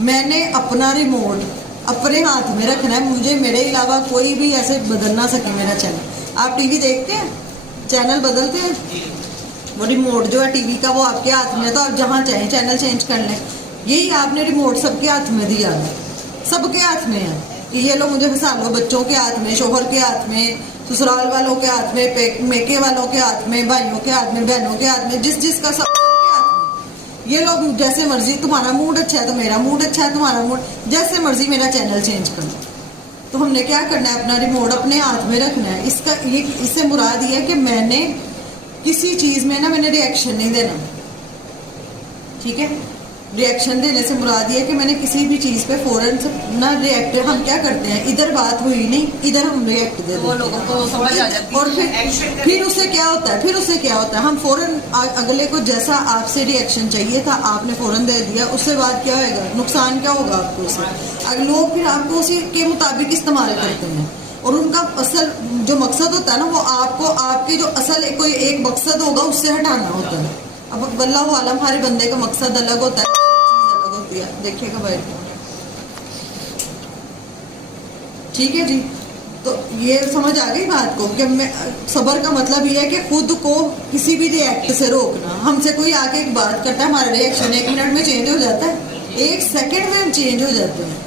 میں نے اپنا ریموٹ اپنے ہاتھ میں رکھنا ہے. مجھے میرے علاوہ کوئی بھی ایسے بدل نہ سکے میرا چینل. آپ ٹی وی دیکھتے ہیں, چینل بدلتے ہیں, وہ ریموٹ جو ہے ٹی وی کا وہ آپ کے ہاتھ میں ہے, تو آپ جہاں چاہیں چینل چینج کر لیں. یہی آپ نے ریموٹ سب کے ہاتھ میں دیا ہے, سب کے ہاتھ میں ہے کہ یہ لو مجھے پھنسا لو. بچوں کے ہاتھ میں, شوہر کے ہاتھ میں, سسرال والوں کے ہاتھ میں, میکے والوں کے ہاتھ میں, بھائیوں کے ہاتھ میں, بہنوں کے ہاتھ میں, جس کا سب کے ہاتھ میں. یہ لوگ جیسے مرضی, تمہارا موڈ اچھا ہے تو میرا موڈ اچھا ہے, تمہارا موڈ جیسے مرضی میرا چینل چینج کر لو. تو ہم نے کیا کرنا ہے, اپنا ریموٹ اپنے ہاتھ میں رکھنا ہے. اس سے مراد یہ ہے کہ میں نے کسی چیز میں میں نے ریئیکشن نہیں دینا. ٹھیک ہے, ریئیکشن دینے سے مراد یہ ہے کہ میں نے کسی بھی چیز پہ فوراً نہ ریئیکٹ. ہم کیا کرتے ہیں, ادھر بات ہوئی نہیں, ادھر ہم ریئیکٹ دے دیتے ہیں, لوگوں کو سمجھ آ جاتی ہے. اور پھر اس سے کیا ہوتا ہے, ہم فوراً اگلے کو جیسا آپ سے ریئیکشن چاہیے تھا آپ نے فوراً دے دیا. اس سے بعد کیا ہوئے گا, نقصان کیا ہوگا آپ کو. اگر لوگ پھر آپ کو اسی کے مطابق استعمال کرتے ہیں, اور ان کا اصل جو مقصد ہوتا ہے نا, وہ آپ کو آپ کے جو اصل کوئی ایک مقصد ہوگا اس سے ہٹانا ہوتا ہے. اب واللہ عالم ہر بندے کا مقصد الگ ہوتا ہے, چیز الگ ہوتی ہے. دیکھیے گا بھائی, ٹھیک ہے جی. تو یہ سمجھ آ گئی بات کو کہ صبر کا مطلب یہ ہے کہ خود کو کسی بھی ریئیکٹ سے روکنا. ہم سے کوئی آ کے ایک بات کرتا ہے, ہمارا ریئیکشن 1 منٹ میں چینج ہو جاتا ہے, 1 سیکنڈ میں ہم چینج ہو جاتے ہیں.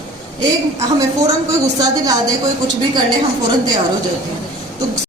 ہمیں فوراً کوئی غصہ دلا دے, کوئی کچھ بھی کر لے, ہم فوراً تیار ہو جاتے ہیں. تو